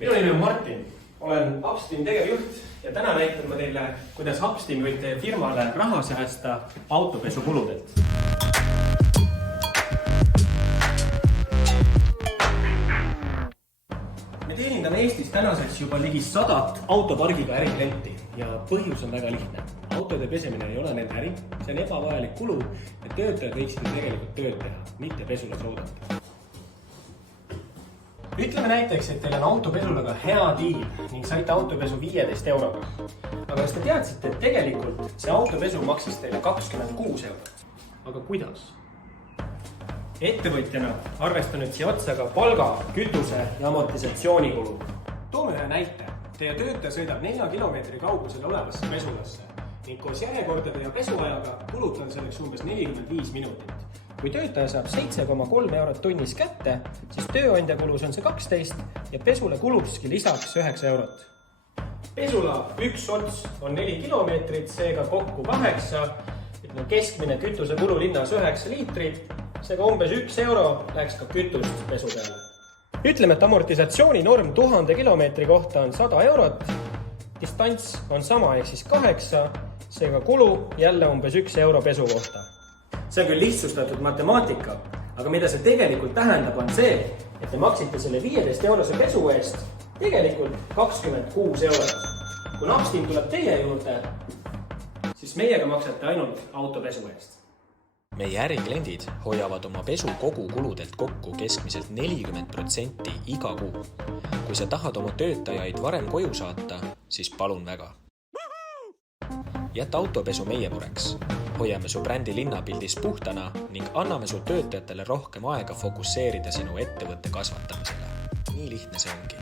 Minu nimi on Martin, olen Upsteam tegevjuht ja täna näitan ma teile, kuidas Upsteam võib teie firmale raha säästa autopesukuludelt. Me teenindame Eestis tänaseks juba ligi 100 autopargiga äriklienti ja põhjus on väga lihtne. Autode pesemine ei ole nende äri, see on ebavajalik kulu ja töötajad võiksid tegelikult tööd teha, mitte pesulas oodata. Ütleme näiteks, et teil on autopesulaga hea diil ning saite autopesu 15 euroga. Aga kas te teadsite, et tegelikult see autopesu maksis teile 26 eurot? Aga kuidas? Ettevõtjana arvestan nüüd siia otsa ka palga, kütuse ja amortisatsioonikulu. Toome ühe näite. Teie töötaja sõidab 4 kilomeetri kaugusel olevasse pesulasse ning koos järjekordade ja pesuajaga kulutan selleks umbes 45 minutit. Kui töötaja saab 7,3 eurot tunnis kätte, siis tööandja kulus on see 12 ja pesule kulubski lisaks 9 eurot. Pesula üks ots on 4 kilomeetrit, seega kokku 8, keskmine kütuse kulu linnas 9 liitrit, seega umbes 1 euro läheks ka kütust pesu peale. Ütleme, et amortisatsiooninorm 1000 kilomeetri kohta on 100 eurot, distants on sama ehk siis 8, seega kulu jälle umbes 1 euro pesu kohta. See on küll lihtsustatud matemaatika, aga mida see tegelikult tähendab on see, et te maksite selle 15 eurose pesu eest tegelikult 26 eurot. Kui Upsteam tuleb teie juurde, siis meiega maksate ainult autopesu eest. Meie ärikliendid hoiavad oma pesu kogukuludelt kokku keskmiselt 40% iga kuu. Kui sa tahad oma töötajaid varem koju saata, siis palun väga. Jäta autopesu meie mureks. Hoiame su brändi linnapildis puhtana ning anname su töötajatele rohkem aega fokusseerida sinu ettevõtte kasvatamisele. Nii lihtne see ongi.